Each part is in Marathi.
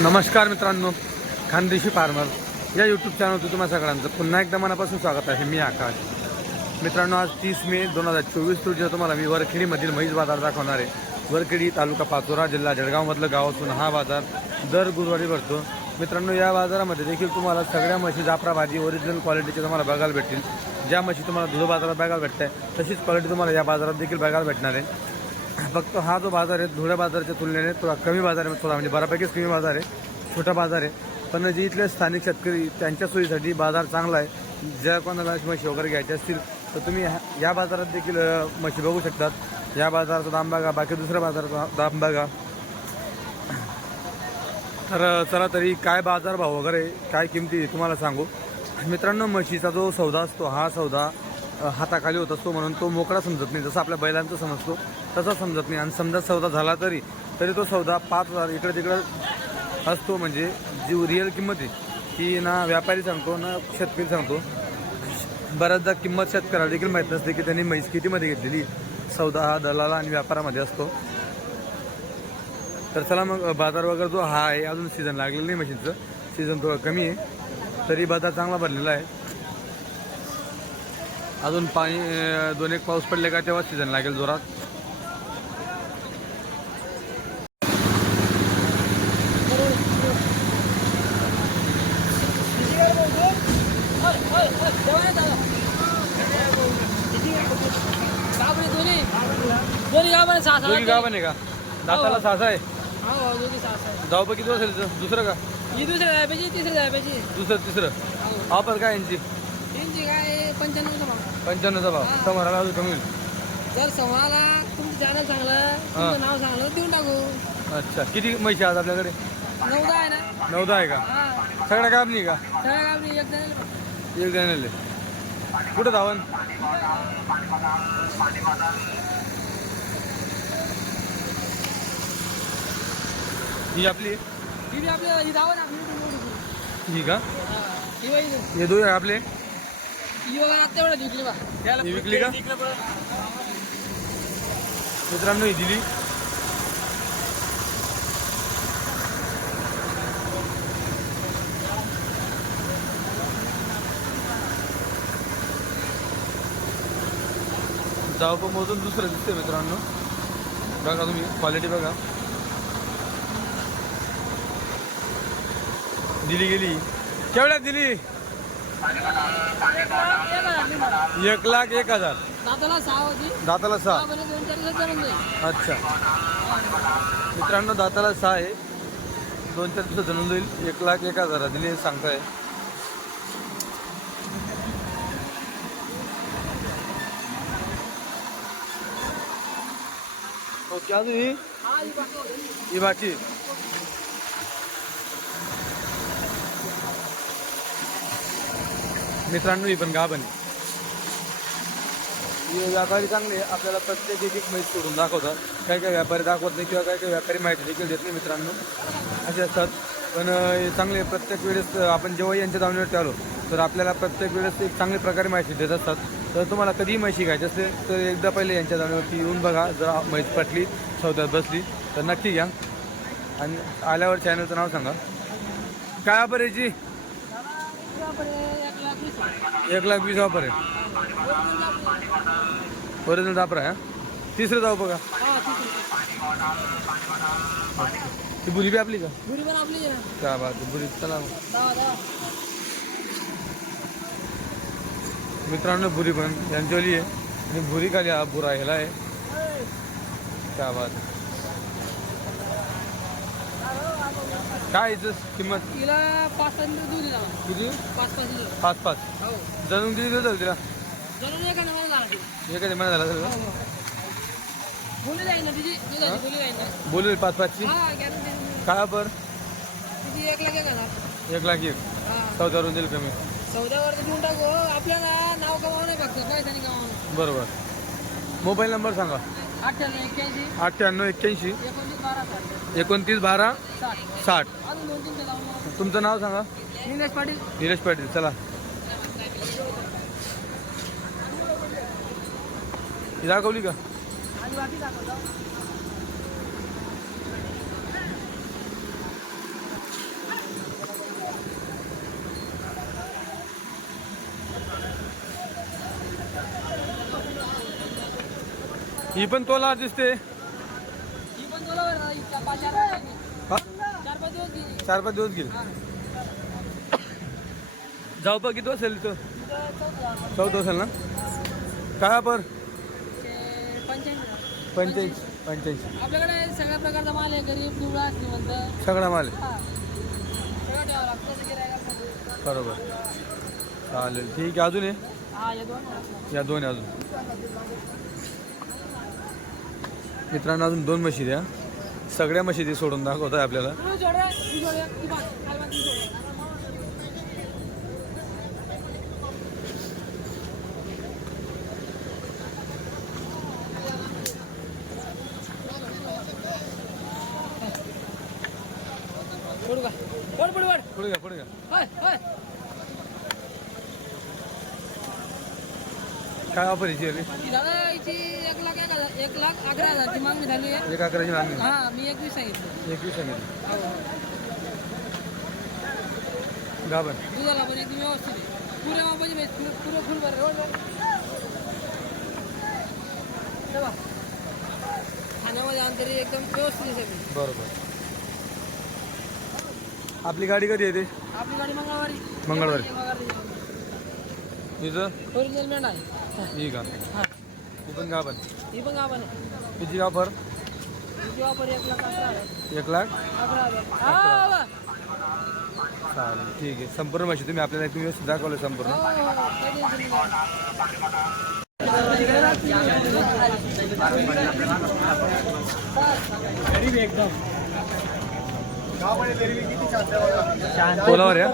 नमस्कार मित्रांनो खानदेशी फार्मर. या यूट्यूब चॅनलचं तुम्हा सगळ्यांचं पुन्हा एकदा मनापासून स्वागत आहे. मी आकाश. मित्रांनो आज तीस मे दोन हजार चोवीस रोजी तुम्हाला मी वरखेडीमधील म्हैस बाजार दाखवणार आहे. वरखेडी तालुका पाचोरा जिल्हा जळगावमधलं गाव असून हा बाजार दर गुरुवारी भरतो. मित्रांनो या बाजारामध्ये देखील तुम्हाला सगळ्या म्हशी जाफराबाजी ओरिजिनल क्वालिटीचे तुम्हाला बघायला भेटतील. ज्या म्हशी तुम्हाला धुळं बाजारात बघायला आहे तशीच क्वालिटी तुम्हाला या बाजारात देखील बघायला भेटणार आहे. फक्त हा जो बाजार आहे धुळ्या बाजाराच्या तुलनेने थोडा कमी बाजार आहे थोडा म्हणजे बऱ्यापैकीच कमी बाजार आहे छोटा बाजार आहे. पण जे इथले स्थानिक शेतकरी त्यांच्या सोयीसाठी बाजार चांगला आहे. ज्या कोणाला म्हशी वगैरे घ्यायचे असतील तर तुम्ही ह्या- या बाजारात देखील म्हशी बघू शकतात. या बाजाराचा दाम बघा बाकी दुसऱ्या बाजाराचा दाम बघा. तर चला तरी काय बाजार भाव वगैरे काय किमती तुम्हाला सांगू. मित्रांनो म्हशीचा जो सौदा असतो हा सौदा हाताखाली होत असतो म्हणून तो मोकळा समजत नाही. जसं आपल्या बैलांचा समजतो तसा समजत नाही. आणि समजा सौदा झाला तरी तरी तो सौदा पाच हजार इकडे तिकडे असतो. म्हणजे जी रिअल किंमत आहे ती ना व्यापारी सांगतो ना शेतकरी सांगतो. बऱ्याचदा किंमत शेतकऱ्याला देखील माहीत नसते की त्यांनी म्हैस कितीमध्ये घेतलेली सौदा हा दलाला आणि व्यापारामध्ये असतो. तर चला मग बाजार वगैरे जो हा आहे अजून सीझन लागलेलं नाही मशीनचं सीझन थोडं कमी आहे. तरी बाजार चांगला भरलेला आहे. अजून पाणी दोन एक पाऊस पडले का तेव्हा सीझन लागेल जोरात. दोघी गाव नाही का? दाताला सासा आहे? हो सहा सहा जाऊ किती असेल? दुसरं का? ही दुसऱ्या जाय पाहिजे तिसऱ्या जाय पाहिजे दुसरं तिसरं? हो. ऑफर काय यांची? त्यांची काय पंच्याण्णवचा भाव? पंच्याण्णवचा भाव. समोराला अजून कमी होईल. जर समोराला तुमचं चॅनल चांगलं तुमचं नाव चांगलं देऊन टाकू. अच्छा. किती म्हशी आहेत आपल्याकडे? नऊदा आहे ना? नऊदा आहे का? हा. सगळ्या काम नाही का? सगळ्या गावनी एक जण एक कुठं धावन? ही आपली? आपल्या ही धावा ना आपली. ही का? हा. बाई दोन आपले? ही विकली ही का? मित्रांनो ही दिली. जाऊ पण मोजून दुसरं दिसते मित्रांनो. बघा तुम्ही क्वालिटी बघा. दिली गेली. केवढ्यात दिली? एक लाख एक हजार. सहा दाताला सहा. जणून जाईल. अच्छा. मित्रांनो दाताला सहा आहे. दोन चार दिवसात जणून जाईल. एक लाख एक हजार दिले सांगताय. ओके अजून ही बाकी होती. ही बाकी मित्रांनो ही पण गाभण आहे. व्यापारी चांगले आपल्याला प्रत्येक एक एक माहिती सोडून दाखवतात. काही काही व्यापारी दाखवत नाही किंवा काही काही व्यापारी माहिती देखील देत नाही मित्रांनो. असे असतात. पण चांगले प्रत्येक वेळेस आपण जेव्हा यांच्या दावणीवरती आलो तर आपल्याला प्रत्येक वेळेस एक चांगल्या प्रकारे माहिती देत असतात. तर तुम्हाला कधीही माहिती घ्यायची असेल तर एकदा पहिले यांच्या दावणीवरती येऊन बघा. जर म्हैस पटली सौद्यात बसली तर नक्की घ्या आणि आल्यावर चॅनलचं नाव सांगा. काय बरेची याची एक लाख वीस हजार. एक आहे ओरिजिनल दापरा आहे तिसरं जाऊ बघा. ती बुरी बी आपली का? घरी पण आपली आहे काय बात बुरी चला मित्रांनो भुरी पण यांच्यावली आहे. आणि भुरी खाली हा बुरा ह्याला आहे. काय बात काय हिचं किंमत? तिला पाच पाच लिटर दूध दिला किती? पाच पाच लिटर पाच पाच हो. जणून किती दिवस झाले तिला? जणून एका नंबर झाला तिला. एखादी महिना झाला हो हो. बोली जाईल ना तिची दुधाची बोली जाईल ना बोलू पाच पाचची हा गॅरंटी काय तिची एक लाख एक हजार. एक लाख एक. हा. चौदावरून दिली कमी. देऊन टाकू. आपल्याला नाव कमावं नाही फक्त. कमावणं बरोबर. मोबाईल नंबर सांगा. अठ्ठ्याण्णव एक्क्याऐंशी. एकोणतीस बारा साठ. तुमचं नाव सांगा? निलेश पाटील. निलेश पाटील चला. दाखवली का? ही पण तोला दिसते. पण चार पाच दिवस गेली. जाऊ बघ किती असेल तो. चौदा असेल ना? काय पर ते पंच्याऐंशी. पंच्याऐंशी पंच्याऐंशी. आपल्याकडे सगळ्या प्रकारचा माल आहे गरीब पिवळा श्रीमंत. सगळा माल आहे. हा. बरोबर. चालेल. ठीक आहे अजून आहे. या दोन. अजून. मित्रांनो अजून दोन म्हशी द्या. सगळ्या म्हशी सोडून दाखवत आहे आपल्याला. पुढे. पुढे घ्या पुढे काय ऑफर याची आली दादा एक लाख एक हजार एक लाख अकरा हजारची मागणी झाली आहे. एक अकराची मागणी हा मी एकवीस सांगितलं. एकवीस सांगितली. हो. गाभण दुधाला पण एकदम व्यवस्थित आहे. पुऱ्या मापाची म्हैस, पुरं पुरं फुल बरं रोड तेव्हा खाण्यामध्ये अंतरी एकदम व्यवस्थित आहे सगळी. बरोबर. आपली गाडी कधी येते आपली गाडी मंगळवारी. मंगळवारी. ओरिजिनल मेंढ आहे. का पण गाभण ही पण गाभण किती ऑफ़र हिची वापर एक लाख अकरा हज़ार. एक लाख? अकरा हज़ार. हा वा. चालेल ठीक आहे. संपूर्ण माहिती तुम्ही आपल्याला तुम्ही व्यवस्थित दाखवलं संपूर्ण. हो, हो, हो. काही टेन्शन नाही. पोलावर या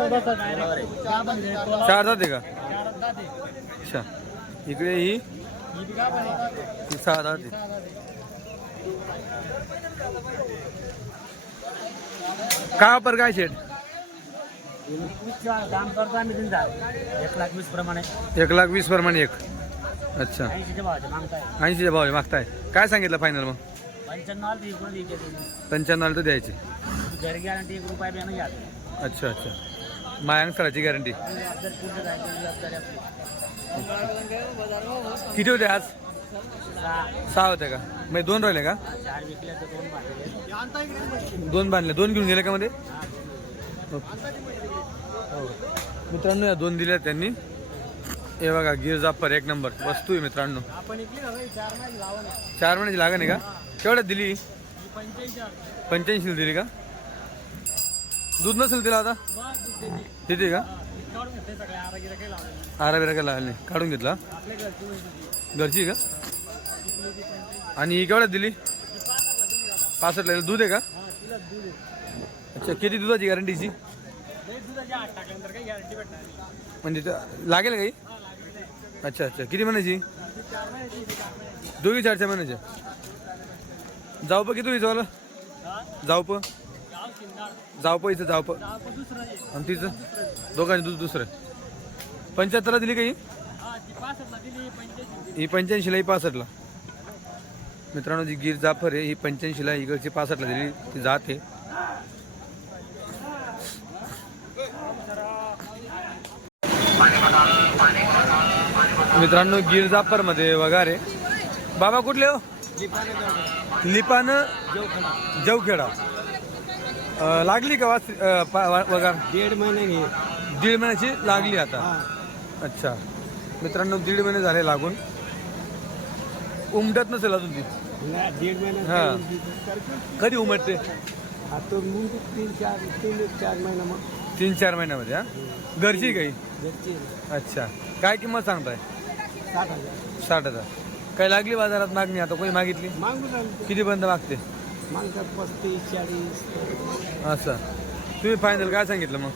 चार जाते का? अच्छा. इकडे ही ही सहा काय ऑफर काय शेट काम करतो आम्ही तुमचा एक लाख वीस प्रमाणे एक. लाख वीस प्रमाणे एक अच्छा. ऐंशीच्या भावाचे मागताय. ऐंशीच्या भाव आहे, मागताय काय सांगितलं फायनल मग? पंच्याण्णव आलं इकडून तर द्यायची. घरी गॅरंटी एक रुपया बियाणं घ्या अच्छा अच्छा. मायांग सराची गॅरंटी जर पुढे जायचं किती होते आज? सहा होते का? म्हणजे दोन राहिले का? दोन बांधले. दोन घेऊन गेले का मध्ये? हो. मित्रांनो या दोन दिल्या त्यांनी. हे बघा गिर जापर एक नंबर. वस्तू आहे मित्रांनो. चार महिन्याची लागण आहे का? केवढ्यात दिली? पंच्याऐंशी दिली का? दूध नसेल तिला आता? देते का? आरा बिरा काय लागला नाही. काढून घेतला? घरची का? आणि ही केवढ्यात दिली? पासष्ट लागेल दूध आहे का? हा अच्छा किती दुधाची गॅरंटीची म्हणजे लागेल काही? हा अच्छा अच्छा. किती महिन्याची दोघी चार चार महिन्याच्या जाऊ प किती जाऊ जाऊ प. इथं जावप प दुसरं आणि तिचं? दोघांनी दूध दुसरं. पंच्याहत्तरला दिली काही हा? ही पंच्याऐंशीला ही पासष्टला. मित्रांनो जी गीर जाफर आहे ही पंच्याऐंशीला इकडची पासष्टला दिली. ती जात आहे. मित्रांनो गीर जाफरमध्ये वगारे. बाबा कुठले हो? लिपान जवखेडा. अं, लागली का वास अं, पा- वा- वगार? दीड महिने दीड महिन्याची लागली आता? अच्छा. मित्रांनो दीड महिने झाले लागून. उमटत नसेल अजून ती? दीड महिने हा. कधी उमटते? आता तीन चार तीन चार महिना मग. तीन चार महिन्यामध्ये हा? घरची काही? घरची अच्छा. काय किंमत सांगताय? साठ हजार. साठ हजार. काय लागली बाजारात मागणी आता? कोणी मागितली? मागून किती बंद मागते? मागतात पस्तीस चाळीस. असं. तुम्ही फायनल काय सांगितलं मग?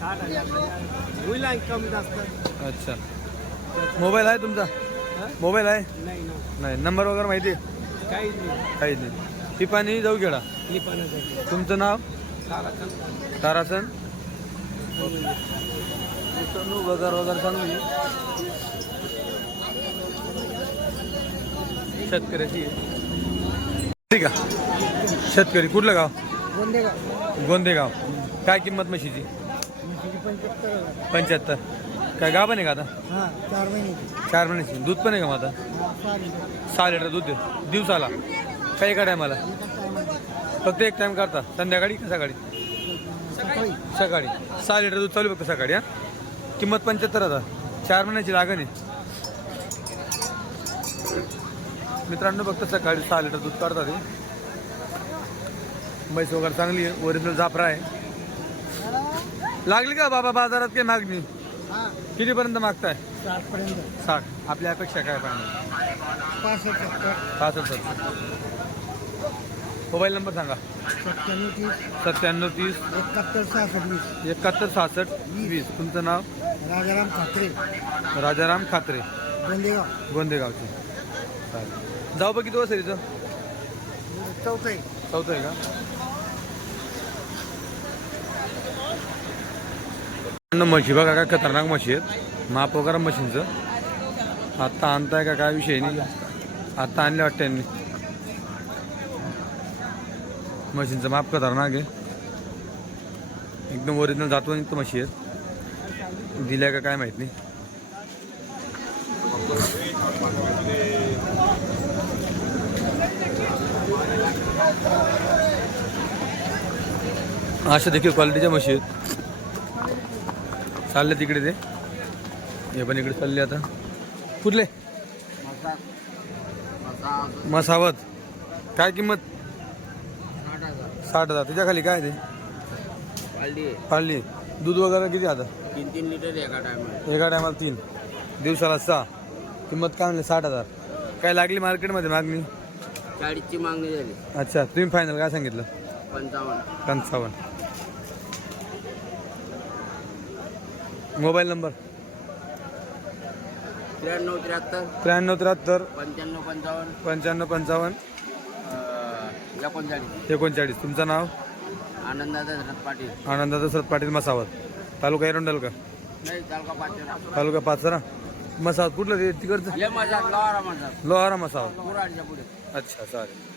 साठ हजार होईल आणि कमी जास्त. अच्छा. मोबाईल आहे तुमचा? मोबाईल आहे? नाही ना नाही. नंबर वगैरे माहिती? आहे काहीच नाही. काहीच नाही. टिपाणी जाऊ लिपाण्यासाठी तुमचं नाव? तारासन मित्रांनो वगैरे वगैरे चांगली शेतकऱ्याची. आहे. आहे शेतकरी. कुठलं गाव? गोंदेगाव. गोंदेगाव. काय किंमत म्हशीची? पंच्याहत्तर काय गाव पण आहे का आता? हा चार महिने. चार महिन्याची दूध पण आहे का आता? सहा लिटर. दूध दे दिवसाला? काही का टायमाला फक्त एक टाइम करता? संध्याकाळी का सकाळी? सकाळी. सहा लिटर दूध चालू फक्त सकाळी हा? किंमत पंच्याहत्तर हजार चार महिन्याची लागण आहे. मित्रांनो फक्त सकाळी सहा लिटर दूध काढतात म्हैस वगैरे चांगली आहे ओरिजिनल जाफरा आहे. लागली का बाबा बाजारात काही मागणी? कितीपर्यंत मागताय? साठपर्यंत. साठ. आपल्या अपेक्षा काय पाहिजे पासष्ट सत्तर मोबाईल नंबर सांगा. सत्त्याण्णव तीस. सत्त्याण्णव तीस. एकाहत्तर सहासष्ट वीस. एकाहत्तर सहासष्ट वीस. तुमचं नाव? राजाराम खात्रे. राजाराम खात्रे. गोंदेगाव. गोंदेगावचे. चालेल. जाऊ बघ किती वाजता इथं चौथा आहे. चौथं आहे का? म्हशी बघा काय खतरनाक म्हशी आहेत. माप वगैरे मशीनचं. आत्ता आणताय का काय विषय नाही. आत्ता आणले वाटतं यांनी. मशीनचं माप खतरनाक आहे. एकदम ओरिजिनल जातो तर म्हशी आहेत. दिल्या का काय माहीत नाही. अशा देखील क्वालिटीच्या म्हशी आहेत. चालले तिकडे ते. हे पण इकडे चालले आता. कुठले? मसावत. काय किंमत? साठ हजार. त्याच्याखाली काय ते? पाळली दूध वगैरे किती आता? तीन तीन लिटर एका टायमाला एका टायमाला तीन. दिवसाला सहा. किंमत काय म्हणले? साठ हजार. काय लागली मार्केटमध्ये मागणी? चाळीसची मागणी झाली. अच्छा तुम्ही फायनल काय सांगितलं? पंचावन्न. पंचावन्न. Mobile number? त्र्याण्णव त्र्याहत्तर. त्र्याण्णव त्र्याहत्तर. पंच्याण्णव पंचावन्न. पंच्याण्णव पंचावन्न. अं, एकोणचाळीस. एकोणचाळीस. तुमचं नाव? आनंदाचा धरत पाटील. आनंद दशरथ पाटील मसावत. तालुका एरंडल का? नाही तालुका तालुका पाचरा. मसावत कुठलं ते तिकडचं? लोहारा मसावत कुराडच्या पुढे. अच्छा चालेल.